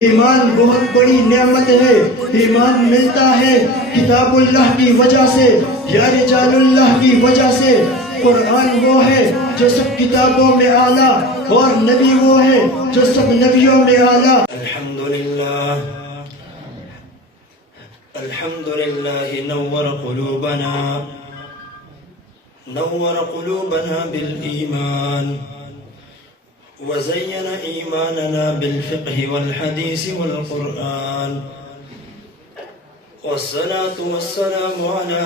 ایمان بہت بڑی نعمت ہے۔ ایمان ملتا ہے کتاب اللہ کی وجہ سے، یا رجال اللہ کی وجہ سے۔ قرآن وہ ہے جو سب کتابوں میں اعلیٰ، اور نبی وہ ہے جو سب نبیوں میں اعلیٰ۔ الحمدللہ نور قلوبنا بالإيمان وزين إيماننا بالفقه والحديث والقرآن، والصلاة والسلام على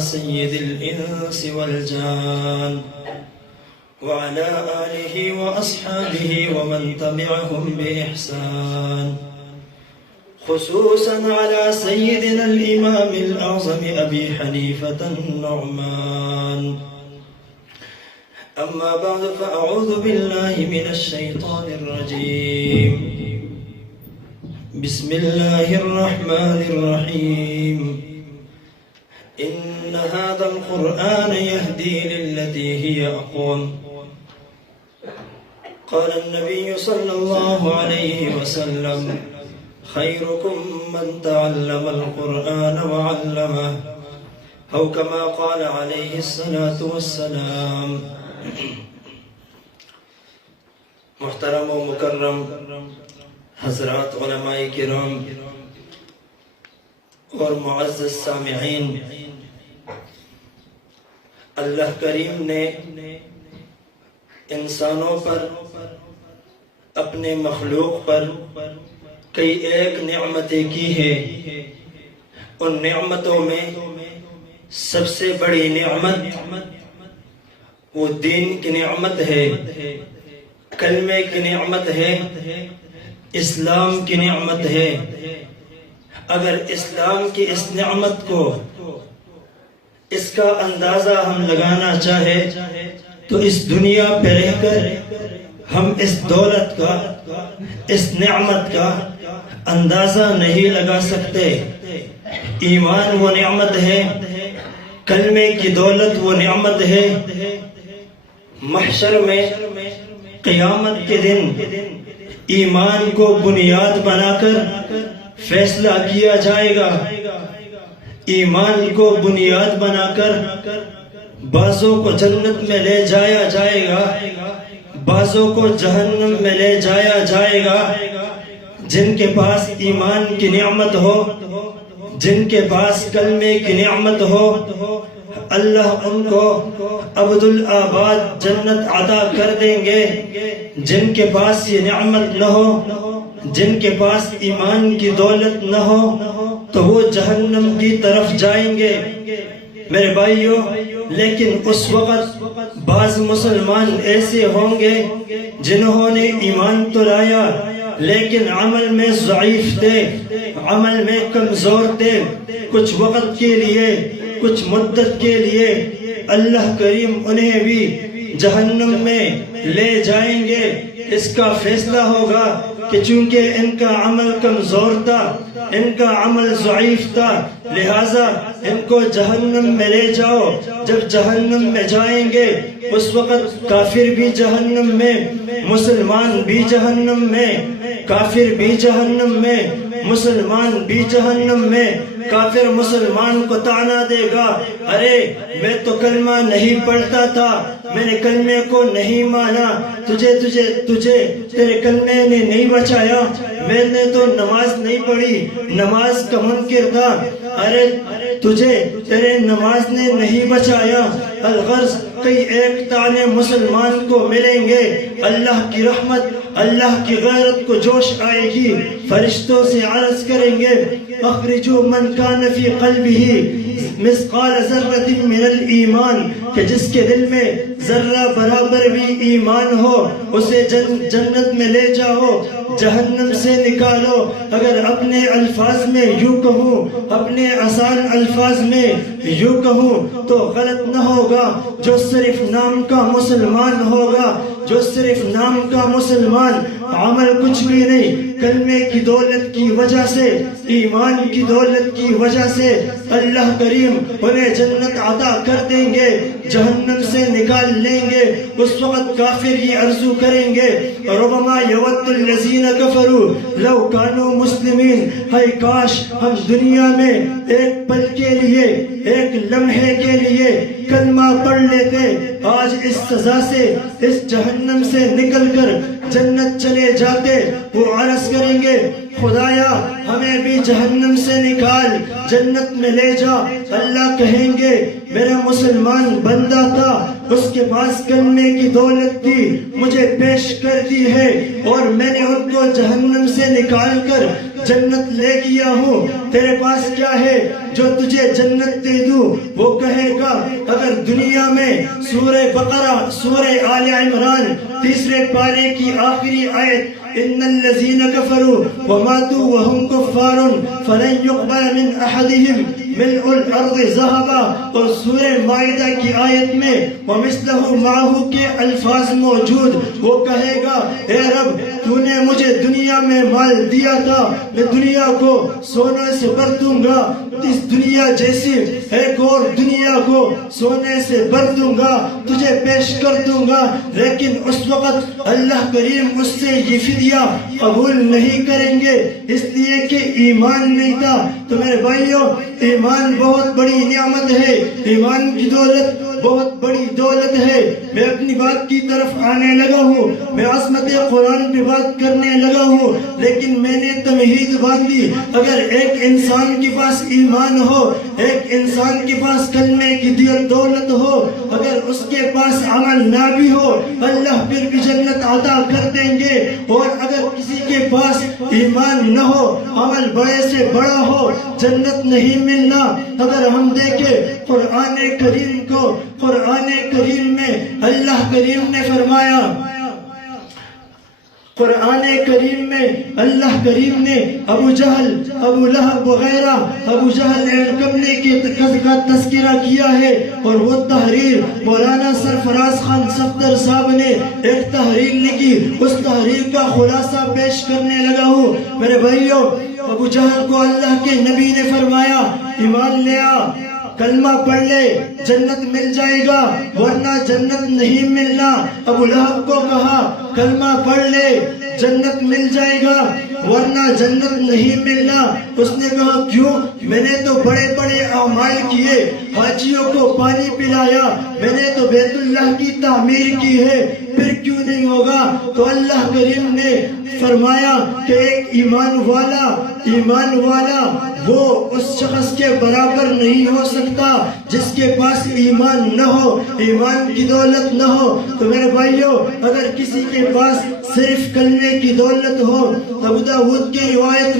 سيد الإنس والجان وعلى آله وأصحابه ومن تبعهم بإحسان، خصوصا على سيدنا الإمام الأعظم أبي حنيفة النعمان. أما بعد فأعوذ بالله من الشيطان الرجيم. بسم الله الرحمن الرحيم. إن هذا القرآن يهدي للتي هي أقوم. قال النبي صلى الله عليه وسلم: خيركم من تعلم القرآن وعلمه، أو كما قال عليه الصلاة والسلام. محترم و مکرم حضرات علماء کرام اور معزز سامعین، اللہ کریم نے انسانوں پر، اپنے مخلوق پر کئی ایک نعمتیں کی ہیں۔ ان نعمتوں میں سب سے بڑی نعمت وہ دین کی نعمت ہے، کلمے کی نعمت ہے، اسلام کی نعمت ہے۔ اگر اسلام کی اس نعمت کو، اس کا اندازہ ہم لگانا چاہے تو اس دنیا پہ رہ کر ہم اس دولت کا، اس نعمت کا اندازہ نہیں لگا سکتے۔ ایمان وہ نعمت ہے، کلمے کی دولت وہ نعمت ہے۔ محشر میں قیامت کے دن ایمان کو بنیاد بنا کر فیصلہ کیا جائے گا۔ ایمان کو بنیاد بنا کر بعضوں کو جنت میں لے جایا جائے گا، بعضوں کو جہنم میں لے جایا جائے گا۔ جن کے پاس ایمان کی نعمت ہو، جن کے پاس کلمے کی نعمت ہو، اللہ ان کو ابدالآباد جنت عطا کر دیں گے۔ جن کے پاس یہ نعمت نہ ہو، جن کے پاس ایمان کی دولت نہ ہو، تو وہ جہنم کی طرف جائیں گے۔ میرے بھائیوں، لیکن اس وقت بعض مسلمان ایسے ہوں گے جنہوں نے ایمان تو لایا لیکن عمل میں ضعیف تھے، عمل میں کمزور تھے۔ کچھ وقت کے لیے، کچھ مدت کے لیے اللہ کریم انہیں بھی جہنم میں لے جائیں گے۔ اس کا فیصلہ ہوگا کہ چونکہ ان کا عمل کمزور تھا، ان کا عمل ضعیف تھا، لہٰذا ان کو جہنم میں لے جاؤ۔ جب جہنم میں جائیں گے اس وقت کافر بھی جہنم میں، مسلمان بھی جہنم میں، کافر بھی جہنم میں، مسلمان بھی جہنم میں۔ کافر مسلمان کو طعنہ دے گا: ارے میں تو کلمہ نہیں پڑھتا تھا، میں نے کلمے کو نہیں مانا، تجھے تیرے کلمے نے نہیں بچایا، میں نے تو نماز نہیں پڑھی، نماز کا منکر تھا، ارے تجھے تیرے نماز نے نہیں بچایا۔ الغرض کئی ایک طعنے مسلمان کو ملیں گے۔ اللہ کی رحمت، اللہ کی غیرت کو جوش آئے گی، فرشتوں سے عرض کریں گے: اخرجوا من کان فی قلبہ مثقال ذرۃ من الایمان، کہ جس کے دل میں ذرہ برابر بھی ایمان ہو اسے جنت میں لے جاؤ، جہنم سے نکالو۔ اگر اپنے الفاظ میں یوں کہوں، اپنے آسان الفاظ میں یوں کہوں تو غلط نہ ہوگا۔ جو صرف نام کا مسلمان ہوگا، جو صرف نام کا مسلمان، عمل کچھ بھی نہیں، کلمے کی دولت کی وجہ سے، ایمان کی دولت کی وجہ سے اللہ کریم انہیں جنت عطا کر دیں گے۔ جہنم سے نکال لیں گے اس وقت کافر یہ عرضو کریں گے ربما یود الذین کفروا لو کانوا مسلمین، ہے کاش ہم دنیا میں ایک پل کے لیے ایک لمحے کے لیے کلمہ پڑھ لیتے، آج اس سزا سے اس جہنم سے نکل کر جنت چلے جاتے۔ وہ عرض کریں گے خدایا ہمیں بھی جہنم سے نکال جنت میں لے جا۔ اللہ کہیں گے میرا مسلمان بندہ تھا، اس کے پاس کلمے کی دولت تھی، مجھے پیش کر دی ہے اور میں نے ان کو جہنم سے نکال کر جنت لے گیا ہوں، تیرے پاس کیا ہے جو تجھے جنت دے دوں؟ وہ کہے گا اگر دنیا میں سورہ بقرہ سورہ آل عمران تیسرے پارے کی آخری آیت ان الذین کفروا وماتوا وهم کفار فلن يقبل من احدهم ملء الارض ذهبا اور سورہ مائدہ کی آیت میں ومثلہ معہ کے الفاظ موجود، وہ کہے گا اے رب تو نے مجھے دنیا میں مال دیا تھا، میں دنیا کو سونے سے بھر دوں گا، اس دنیا جیسی ایک اور دنیا کو سونے سے بھر دوں گا، تجھے پیش کر دوں گا، لیکن اس وقت اللہ کریم اس سے یہ فدیہ قبول نہیں کریں گے اس لیے کہ ایمان نہیں تھا۔ تو میرے بھائیوں ایمان بہت بڑی نعمت ہے، ایمان کی دولت بہت بڑی دولت ہے۔ میں اپنی بات کی طرف آنے لگا ہوں، میں عظمت قرآن پہ بات کرنے لگا ہوں، لیکن میں نے تمہید باندھی اگر ایک انسان کے پاس ایمان ہو، ایک انسان کے پاس کلمے کی دولت ہو، اگر اس کے پاس عمل نہ بھی ہو اللہ پھر بھی جنت عطا کر دیں گے، اور اگر کسی کے پاس ایمان نہ ہو عمل بڑے سے بڑا ہو جنت نہیں ملنا۔ اگر ہم دیکھیں قرآن کریم کو، قرآن کریم میں اللہ کریم نے فرمایا، قرآن کریم میں اللہ کریم نے ابو جہل ابو لہب وغیرہ ابو جہل کمنے کے کا تذکرہ کیا ہے، اور وہ تحریر مولانا سرفراز خان صفدر صاحب نے ایک تحریر لکھی، اس تحریر کا خلاصہ پیش کرنے لگا ہوں۔ میرے بھائیوں ابو جہل کو اللہ کے نبی نے فرمایا ایمان لے آ، کلمہ پڑھ لے جنت مل جائے گا ورنہ جنت نہیں ملنا۔ ابو لہب کو کہا کلمہ پڑھ لے جنت مل جائے گا ورنہ جنت نہیں ملنا۔ اس نے کہا کیوں؟ میں نے تو بڑے بڑے اعمال کیے، حاجیوں کو پانی پلایا، میں نے تو بیت اللہ کی تعمیر کی ہے، پھر کیوں نہیں ہوگا؟ تو اللہ کریم نے فرمایا کہ ایک ایمان والا وہ اس شخص کے برابر نہیں ہو سکتا جس کے پاس ایمان نہ ہو، ایمان کی دولت نہ ہو۔ تو میرے بھائیوں اگر کسی کے پاس صرف کلمے کی دولت ہو، ابو داؤد کی روایت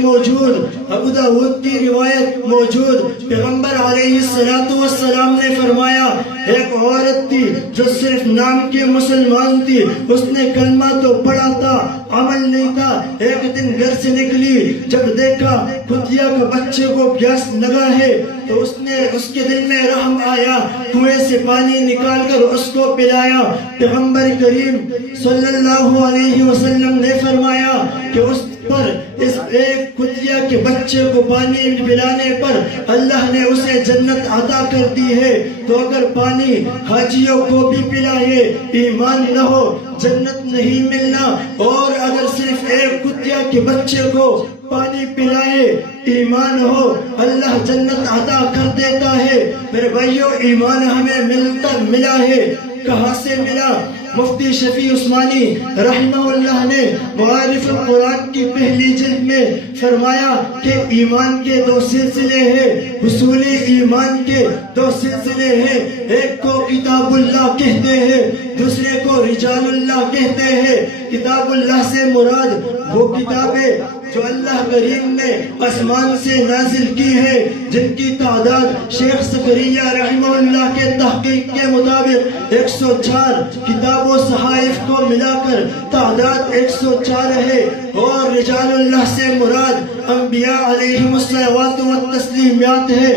موجود پیغمبر علیہ السلام نے فرمایا ایک عورت تھی جو صرف نام کے مسلمان تھی، اس نے کلمہ تو پڑھا تھا عمل نہیں تھا۔ ایک دن گھر سے نکلی، جب دیکھا خدیا کا بچے کو پیاس لگا ہے تو اس کے دل میں رحم آیا، کنویں سے پانی نکال کر اس کو پلایا۔ پیغمبر کریم صلی اللہ علیہ وسلم نے فرمایا کہ اس پر اس ایک خدیا کے بچے کو پانی پلانے پر اللہ نے اسے جنت عطا کر دی ہے۔ تو اگر پانی حاجیوں کو بھی پلائے ایمان نہ ہو جنت نہیں ملنا، اور اگر صرف ایک خدیا کے بچے کو پانی پلائے ایمان ہو اللہ جنت عطا کر دیتا ہے۔ میرے بھائیوں ایمان ہمیں ملا ہے، کہاں سے ملا؟ مفتی شفیع عثمانی رحمہ اللہ نے معارف القرآن کی پہلی جلد میں فرمایا کہ ایمان کے دو سلسلے ہیں، حصول ایمان کے دو سلسلے ہیں، ایک کو کتاب اللہ کہتے ہیں، دوسرے کو رجال اللہ کہتے ہیں۔ کتاب اللہ سے مراد وہ کتابیں جو اللہ کریم نے آسمان سے نازل کی ہے، جن کی تعداد شیخ زکریا رحمہ اللہ کے تحقیق کے مطابق 104 کتاب و صحائف کو ملا کر تعداد 104 ہے، اور رجال اللہ سے مراد انبیاء علیہم الصلوات والتسلیمات ہے۔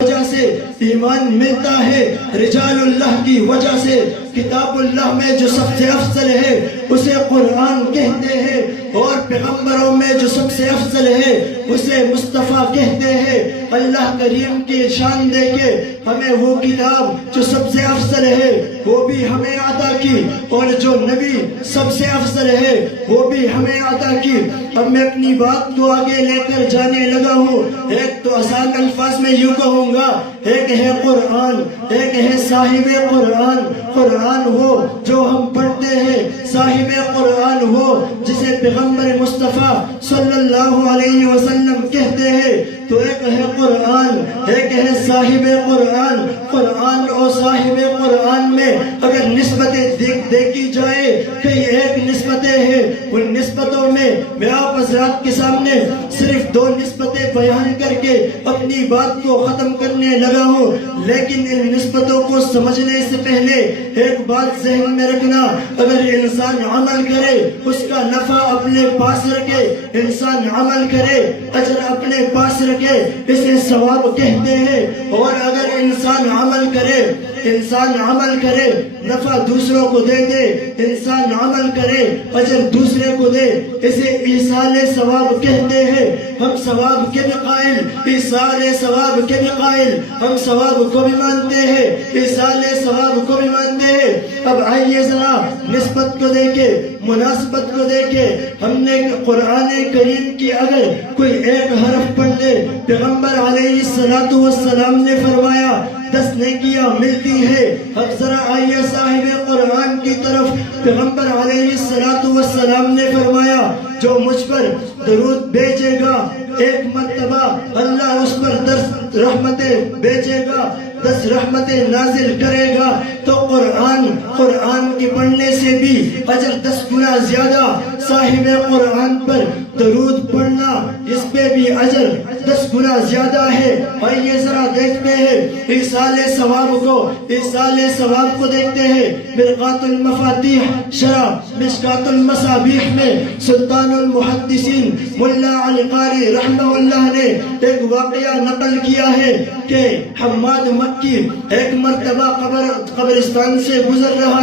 وجہ سے ایمان ملتا ہے رجال اللہ کی وجہ سے، کتاب اللہ میں جو سب سے افضل ہے اسے قرآن کہتے ہیں، اور پیغمبروں میں جو سب سے افضل ہے اسے مصطفیٰ کہتے ہیں۔ اللہ کریم کی شان دے کے ہمیں وہ کتاب جو سب سے افضل ہے وہ بھی ہمیں عطا کی، اور جو نبی سب سے افضل ہے وہ بھی ہمیں عطا کی۔ اب میں اپنی بات کو آگے لے کر جانے لگا ہوں۔ ایک تو آسان الفاظ میں یوں کہوں گا، ایک ہے قرآن، ایک ہے صاحب قرآن۔ قرآن وہ جو ہم پڑھتے ہیں، صاحب قرآن وہ جسے پیغمبر مصطفیٰ صلی اللہ علیہ وسلم کہتے ہیں۔ تو ایک ہے قرآن، ایک ہے صاحب قرآن۔ قرآن اور صاحب قرآن میں اگر نسبتیں دیکھی جائے، کئی ایک نسبتیں ہیں، ان نسبتوں میں میں آپ حضرات کے سامنے صرف 2 نسبتیں بیان کر کے اپنی بات کو ختم کرنے لگا ہوں۔ لیکن ان نسبتوں کو سمجھنے سے پہلے ایک بات ذہن میں رکھنا، اگر انسان عمل کرے اس کا نفع اپنے پاس رکھے، انسان عمل کرے اجر اپنے پاس رکھے، اسے ثواب کہتے ہیں۔ اور اگر انسان عمل کرے نفع دوسروں کو دے دے، انسان عمل کرے اجر دوسرے کو دے، اسے ایصال ثواب کہتے ہیں۔ ہم ثواب کے بھی قائل، ایصال ثواب کے بھی قائل، ہم ثواب کو بھی مانتے ہیں، ایصال ثواب کو بھی مانتے ہیں۔ اب آئیے ذرا نسبت کو دیکھیں، مناسبت کو دیکھیں۔ ہم نے قرآن کریم کی اگر کوئی ایک حرف پڑھ لے، پیغمبر علیہ السلام نے فرمایا 10 نیکیاں ملتی ہے۔ اب ذرا آئیے صاحب قرآن کی طرف۔ پیغمبر علیہ السلام نے فرمایا جو مجھ پر درود بھیجے گا 1 مرتبہ، اللہ اس پر 10 رحمتیں بھیجے گا، 10 رحمتیں نازل کرے گا۔ تو قرآن کے پڑھنے سے بھی اجر 10 گنا زیادہ، صاحب قرآن پر درود پڑھنا اس پہ بھی اجر 10 گنا زیادہ ہے۔ آئیے ذرا دیکھتے ہیں ایصال ثواب کو دیکھتے ہیں۔ مرقات المفاتیح شرح مشکات المصابیح میں سلطان المحدثین ملا علی قاری رحمہ اللہ نے ایک واقعہ نقل کیا ہے کہ حماد مکی ایک مرتبہ قبرستان سے گزر رہا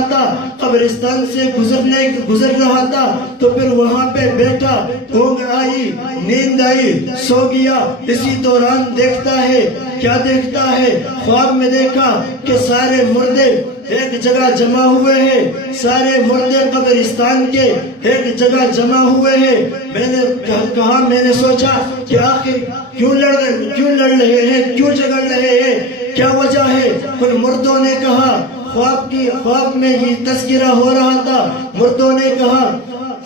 تھا تو پھر وہاں پہ بیٹھا، اونگ آئی، نیند آئی، سو گیا۔ اسی دوران دیکھتا ہے، کیا دیکھتا ہے؟ خواب میں دیکھا کہ سارے مردے ایک جگہ جمع ہوئے ہیں، سارے مردے قبرستان کے ایک جگہ جمع ہوئے ہیں۔ میں نے سوچا کہ آخر کیوں لڑ رہے ہیں، کیوں جھگڑ رہے ہیں، کیا وجہ ہے؟ ان مردوں نے کہا، خواب میں یہ تذکرہ ہو رہا تھا، مردوں نے کہا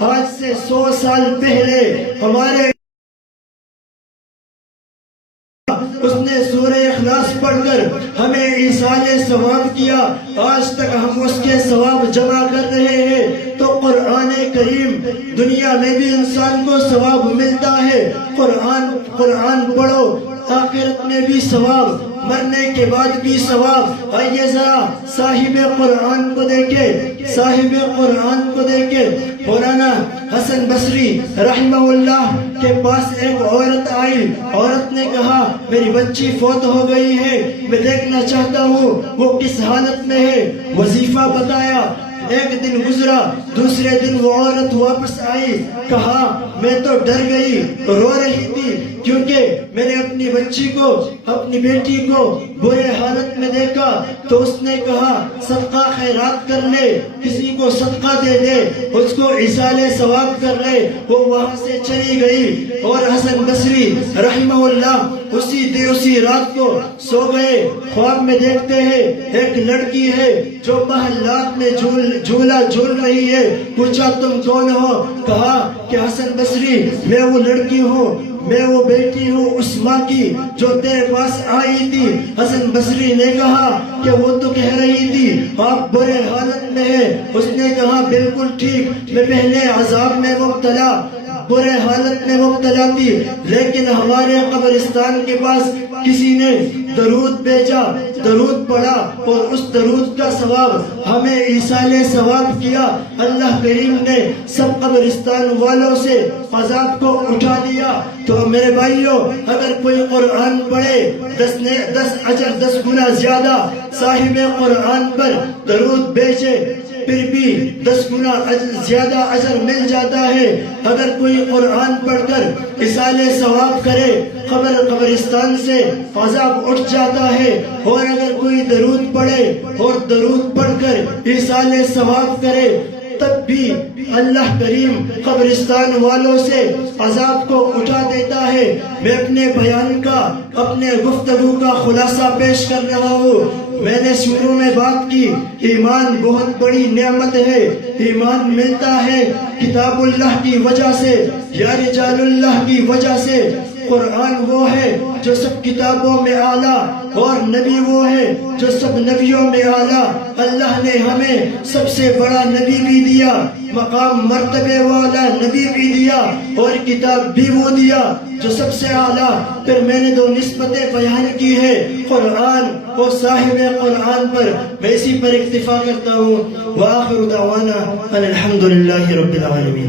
آج سے 100 سال پہلے ہمارے اس نے سورہ اخلاص پڑھ کر ہمیں ایصال ثواب کیا، آج تک ہم اس کے ثواب جمع کر رہے ہیں۔ تو قرآن کریم دنیا میں بھی انسان کو ثواب ملتا ہے۔ قرآن پڑھو، آخرت میں بھی ثواب، مرنے کے بعد بھی ثواب۔ آئیے ذرا صاحب قرآن کو دیکھیں۔ مولانا حسن بصری رحمہ اللہ کے پاس ایک عورت آئی، عورت نے کہا میری بچی فوت ہو گئی ہے، میں دیکھنا چاہتا ہوں وہ کس حالت میں ہے۔ وظیفہ بتایا، ایک دن گزرا، دوسرے دن وہ عورت واپس آئی، کہا میں تو ڈر گئی، رو رہی تھی کیونکہ میں نے اپنی بچی کو، اپنی بیٹی کو برے حالت میں دیکھا۔ تو اس نے کہا صدقہ خیرات کر لے، کسی کو صدقہ دے دے، اس کو ایصال ثواب کر لے۔ وہ وہاں سے چلی گئی اور حسن بصری رحمہ اللہ اسی رات کو سو گئے۔ خواب میں دیکھتے ہیں ایک لڑکی ہے جو محلات میں جھولا جھول رہی ہے۔ پوچھا تم کون ہو؟ کہا کہ حسن بصری میں وہ لڑکی ہوں، میں وہ بیٹی ہوں اس ماں کی جو تیرے پاس آئی تھی۔ حسن بصری نے کہا کہ وہ تو کہہ رہی تھی آپ برے حالت میں ہیں۔ اس نے کہا بالکل ٹھیک، میں پہلے عذاب میں مبتلا، برے حالت میں مبتلا تھی، لیکن ہمارے قبرستان کے پاس کسی نے درود بھیجا، درود پڑھا اور اس درود کا ثواب ہمیں ایصال ثواب کیا، اللہ کریم نے سب قبرستان والوں سے عذاب کو اٹھا دیا۔ تو میرے بھائیوں، اگر کوئی قرآن پڑھے 10 گنا زیادہ صاحب قرآن پر درود بھیجے، پھر بھی 10 گنا زیادہ اجر مل جاتا ہے۔ اگر کوئی قرآن پڑھ کر ایصال ثواب کرے، قبرستان سے عذاب اٹھ جاتا ہے۔ اور اگر کوئی درود پڑھے اور درود پڑھ کر ایصال ثواب کرے، تب بھی اللہ کریم قبرستان والوں سے عذاب کو اٹھا دیتا ہے۔ میں اپنے بیان کا، اپنے گفتگو کا خلاصہ پیش کر رہا ہوں۔ میں نے شروع میں بات کی، ایمان بہت بڑی نعمت ہے۔ ایمان ملتا ہے کتاب اللہ کی وجہ سے یا رجال اللہ کی وجہ سے۔ قرآن وہ ہے جو سب کتابوں میں اعلیٰ، اور نبی وہ ہے جو سب نبیوں میں اعلیٰ۔ اللہ نے ہمیں سب سے بڑا نبی بھی دیا، مقام مرتبے والا نبی بھی دیا، اور کتاب بھی وہ دیا جو سب سے اعلیٰ۔ پھر میں نے 2 نسبتیں بیان کی ہے، قرآن اور صاحب قرآن پر، میں اسی پر اکتفا کرتا ہوں۔ وآخر دعوانا ان الحمد للہ رب العالمین۔